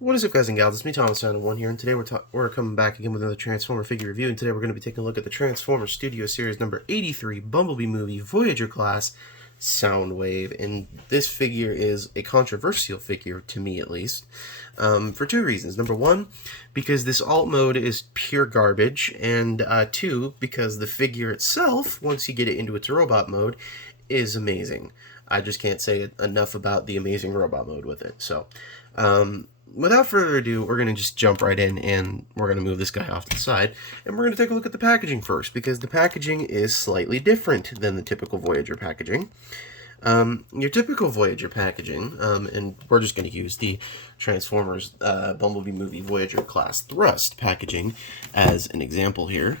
What is up, guys and gals? It's me, Thomas, Soundwave here, and today we're coming back again with another Transformer figure review, and today we're going to be taking a look at the Transformer Studio Series number 83 Bumblebee movie Voyager class Soundwave, and this figure is a controversial figure, to me at least, for two reasons. Number one, because this alt mode is pure garbage, and two, because the figure itself, once you get it into its robot mode, is amazing. I just can't say enough about the amazing robot mode with it. So, without further ado, we're going to just jump right in and we're going to move this guy off to the side. And we're going to take a look at the packaging first, because the packaging is slightly different than the typical Voyager packaging. Your typical Voyager packaging, and we're just going to use the Transformers Bumblebee movie Voyager class thrust packaging as an example here.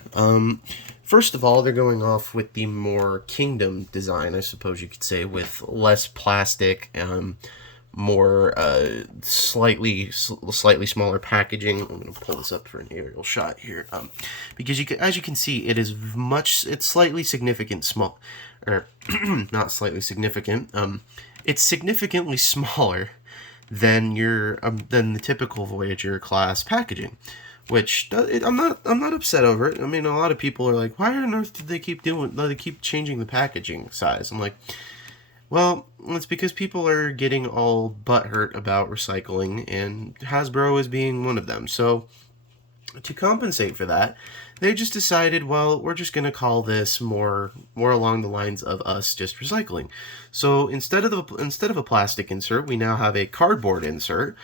First of all, they're going off with the more Kingdom design, I suppose you could say, with less plastic, more slightly smaller packaging. I'm going to pull this up for an aerial shot here, because as you can see, it's slightly significant small, or not slightly significant. It's significantly smaller than than the typical Voyager class packaging, which I'm not upset over it. I mean, a lot of people are like, why on earth did they keep changing the packaging size? I'm like, well, it's because people are getting all butthurt about recycling, and Hasbro is being one of them. So, to compensate for that, they just decided, well, we're just going to call this more along the lines of us just recycling. So instead of a plastic insert, we now have a cardboard insert.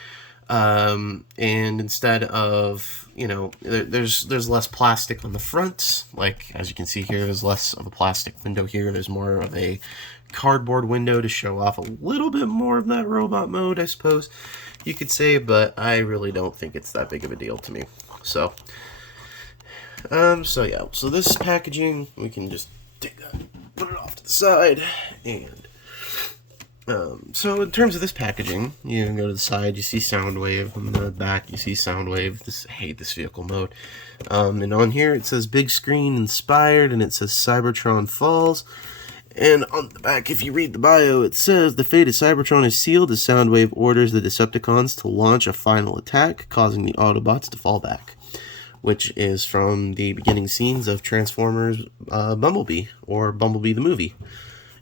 And instead of, there's less plastic on the front. Like, as you can see here, there's less of a plastic window here. There's more of a cardboard window to show off a little bit more of that robot mode, I suppose you could say, but I really don't think it's that big of a deal to me. So so this packaging, we can just take that, put it off to the side, and so in terms of this packaging, you can go to the side, you see Soundwave, on the back you see Soundwave. I hate this vehicle mode. And on here it says big screen inspired, and it says Cybertron Falls. And on the back, if you read the bio, it says the fate of Cybertron is sealed as Soundwave orders the Decepticons to launch a final attack, causing the Autobots to fall back, which is from the beginning scenes of Transformers Bumblebee, or Bumblebee the movie,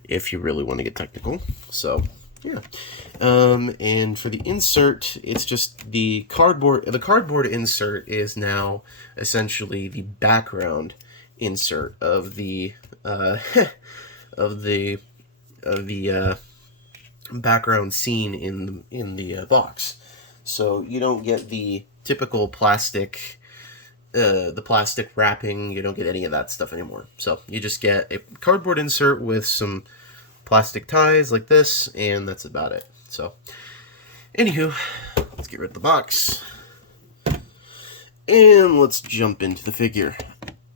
if you really want to get technical. So, yeah. And for the insert, it's just the cardboard. The cardboard insert is now essentially the background insert of the background scene in the box. So you don't get the typical plastic. The plastic wrapping, you don't get any of that stuff anymore. So you just get a cardboard insert with some plastic ties like this, and that's about it. So, anywho, let's get rid of the box, and let's jump into the figure.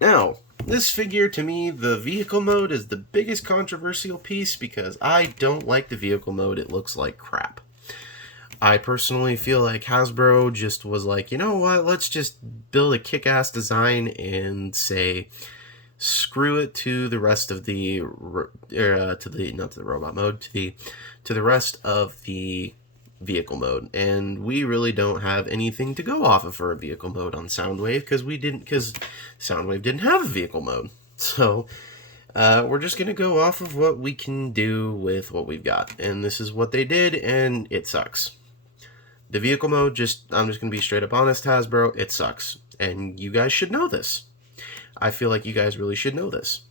Now, this figure, to me, the vehicle mode is the biggest controversial piece, because I don't like the vehicle mode. It looks like crap. I personally feel like Hasbro just was like, you know what, let's just build a kick-ass design and say, screw it to the rest of the, not to the robot mode, to the rest of the vehicle mode. And we really don't have anything to go off of for a vehicle mode on Soundwave, because Soundwave didn't have a vehicle mode. So, we're just going to go off of what we can do with what we've got. And this is what they did, and it sucks. The vehicle mode, I'm just going to be straight up honest, Hasbro, it sucks. And you guys should know this. I feel like you guys really should know this.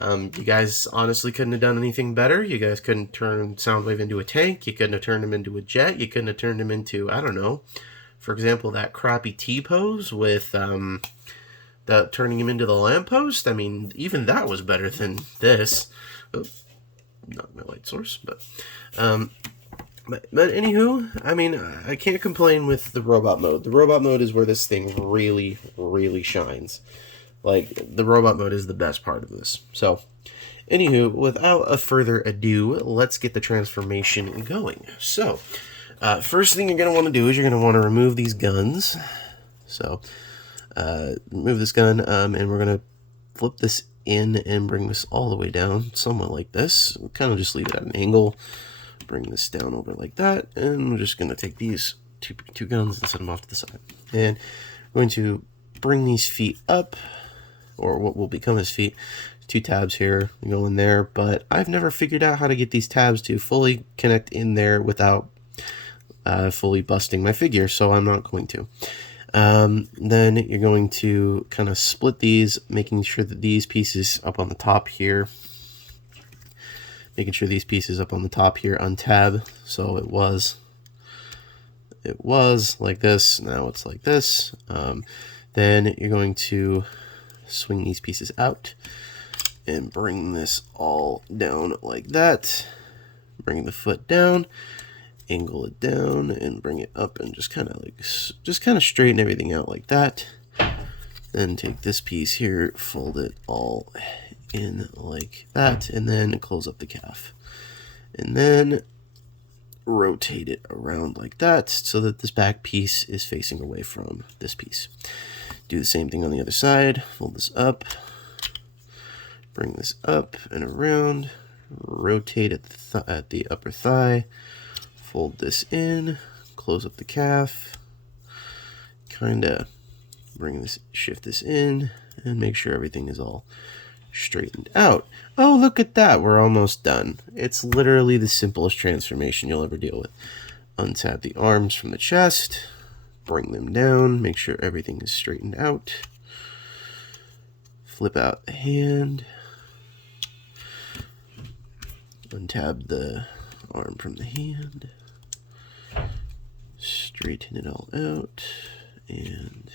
You guys honestly couldn't have done anything better. You guys couldn't turn Soundwave into a tank. You couldn't have turned him into a jet. You couldn't have turned him into, I don't know, for example, that crappy T-pose with turning him into the lamppost. I mean, even that was better than this. Oh, not my light source, but anywho, I mean, I can't complain with the robot mode. The robot mode is where this thing really, really shines. Like, the robot mode is the best part of this. So, anywho, without a further ado, let's get the transformation going. So, first thing you're going to want to do is you're going to want to remove these guns. So, remove this gun, and we're going to flip this in and bring this all the way down, somewhat like this. We'll kind of just leave it at an angle. Bring this down over like that, and we're just going to take these two guns and set them off to the side. And I'm going to bring these feet up, or what will become his feet. 2 tabs here go in there, but I've never figured out how to get these tabs to fully connect in there without fully busting my figure, so I'm not going to. Then you're going to kind of split these, making sure that these pieces up on the top here, untab. So it was like this, now it's like this. Then you're going to swing these pieces out and bring this all down like that. Bring the foot down, angle it down, and bring it up, and just kind of straighten everything out like that. Then take this piece here, fold it all in like that, and then close up the calf. And then rotate it around like that so that this back piece is facing away from this piece. Do the same thing on the other side. Fold this up, bring this up and around, rotate at the upper thigh, fold this in, close up the calf, kind of shift this in, and make sure everything is all straightened out. Oh, look at that, we're almost done. It's literally the simplest transformation you'll ever deal with. Untab the arms from the chest, bring them down, make sure everything is straightened out, flip out the hand, untab the arm from the hand, straighten it all out, and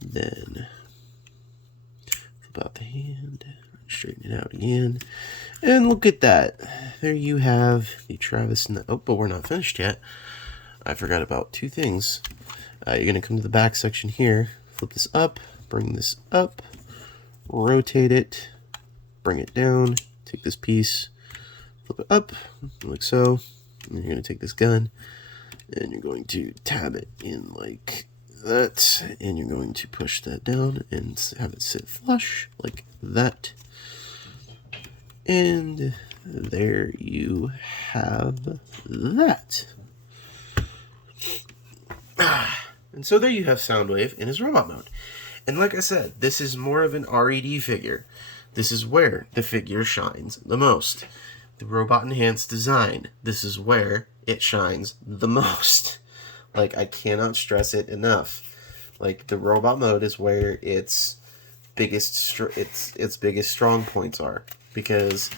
then flip out the hand, straighten it out again, and look at that. There you have the Travis and the... Oh, but we're not finished yet. I forgot about 2 things. You're going to come to the back section here, flip this up, bring this up, rotate it, bring it down, take this piece, flip it up, like so, and you're going to take this gun, and you're going to tab it in like that, and you're going to push that down and have it sit flush like that. And there you have that. And so there you have Soundwave in his robot mode. And like I said, this is more of an RED figure. This is where the figure shines the most. The robot enhanced design, this is where it shines the most. Like, I cannot stress it enough. Like, the robot mode is where its biggest strong points are, because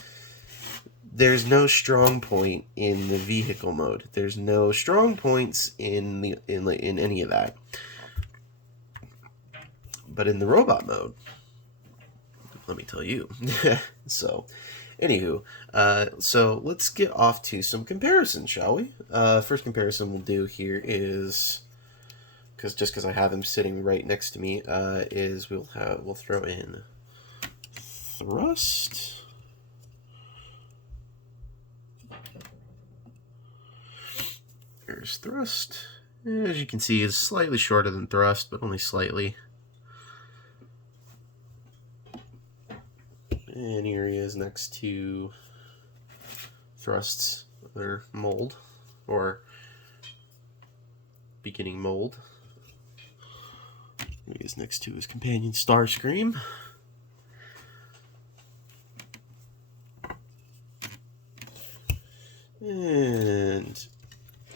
there's no strong point in the vehicle mode. There's no strong points in any of that. But in the robot mode, let me tell you. So, anywho, so let's get off to some comparisons, shall we? First comparison we'll do here is, because I have him sitting right next to me, is we'll throw in thrust. There's thrust. As you can see, is slightly shorter than thrust, but only slightly. And here he is next to thrust's other mold, or beginning mold. He is next to his companion Starscream. And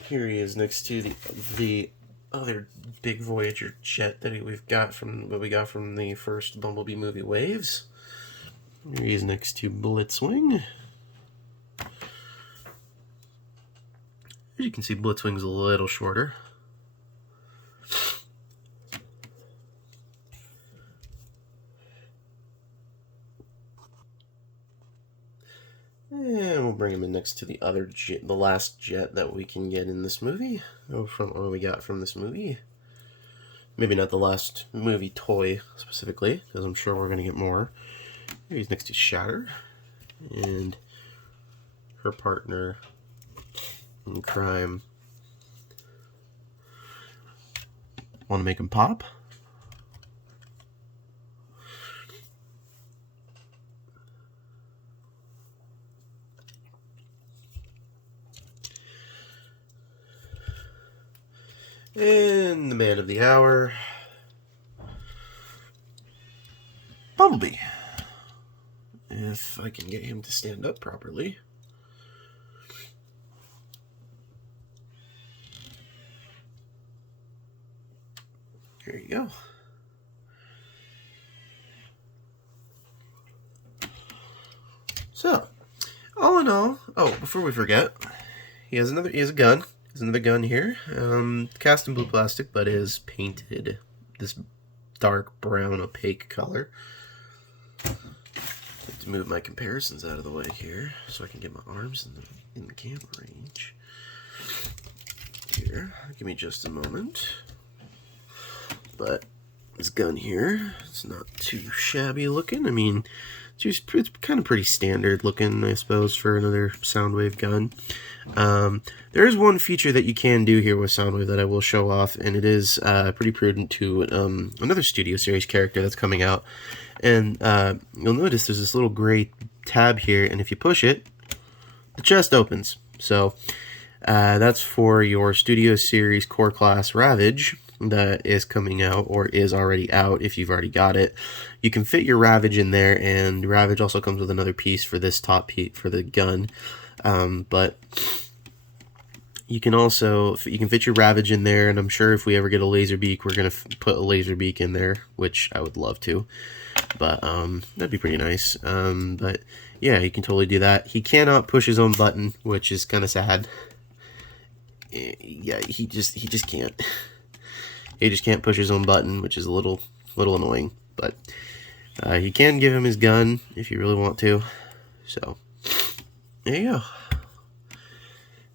here he is next to the other big Voyager jet that we got from the first Bumblebee movie Waves. Here he is next to Blitzwing. As you can see, Blitzwing's a little shorter. And we'll bring him in next to the other jet, the last jet that we can get in this movie, or we got from this movie. Maybe not the last movie toy specifically, because I'm sure we're going to get more. Here he's next to Shatter, and her partner in crime. Want to make him pop? And the man of the hour, Bumblebee. If I can get him to stand up properly. Here you go. So, all in all, oh, before we forget, he has a gun. There's another gun here, cast in blue plastic, but is painted this dark brown opaque color. To move my comparisons out of the way here, so I can get my arms in the camera range. Here, give me just a moment. But this gun here, it's not too shabby looking. I mean, it's kind of pretty standard looking, I suppose, for another Soundwave gun. There is one feature that you can do here with Soundwave that I will show off, and it is pretty prudent to another Studio Series character that's coming out. And you'll notice there's this little gray tab here, and if you push it, the chest opens. So that's for your Studio Series Core Class Ravage that is coming out, or is already out if you've already got it. You can fit your Ravage in there, and Ravage also comes with another piece for this top piece for the gun. But you can fit your Ravage in there, and I'm sure if we ever get a laser beak, we're gonna put a laser beak in there, which I would love to. But that'd be pretty nice. But yeah, you can totally do that. He cannot push his own button, which is kind of sad. Yeah, he just can't. He just can't push his own button, which is a little annoying. But he can give him his gun if you really want to. So there you go.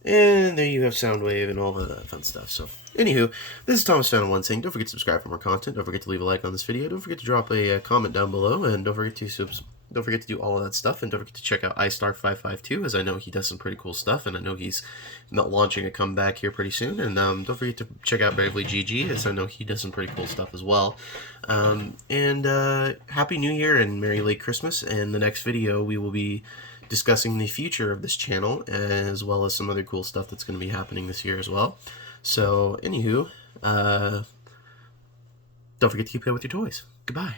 And there you have Soundwave and all the fun stuff. So, anywho, this is Thomas Channel 1 saying don't forget to subscribe for more content. Don't forget to leave a like on this video. Don't forget to drop a comment down below. And don't forget to do all of that stuff. And don't forget to check out iStar552, as I know he does some pretty cool stuff. And I know he's not launching a comeback here pretty soon. And don't forget to check out Bravely GG, as I know he does some pretty cool stuff as well. And Happy New Year and Merry Late Christmas. And the next video we will be discussing the future of this channel, as well as some other cool stuff that's going to be happening this year as well. So, anywho, don't forget to keep playing with your toys. Goodbye.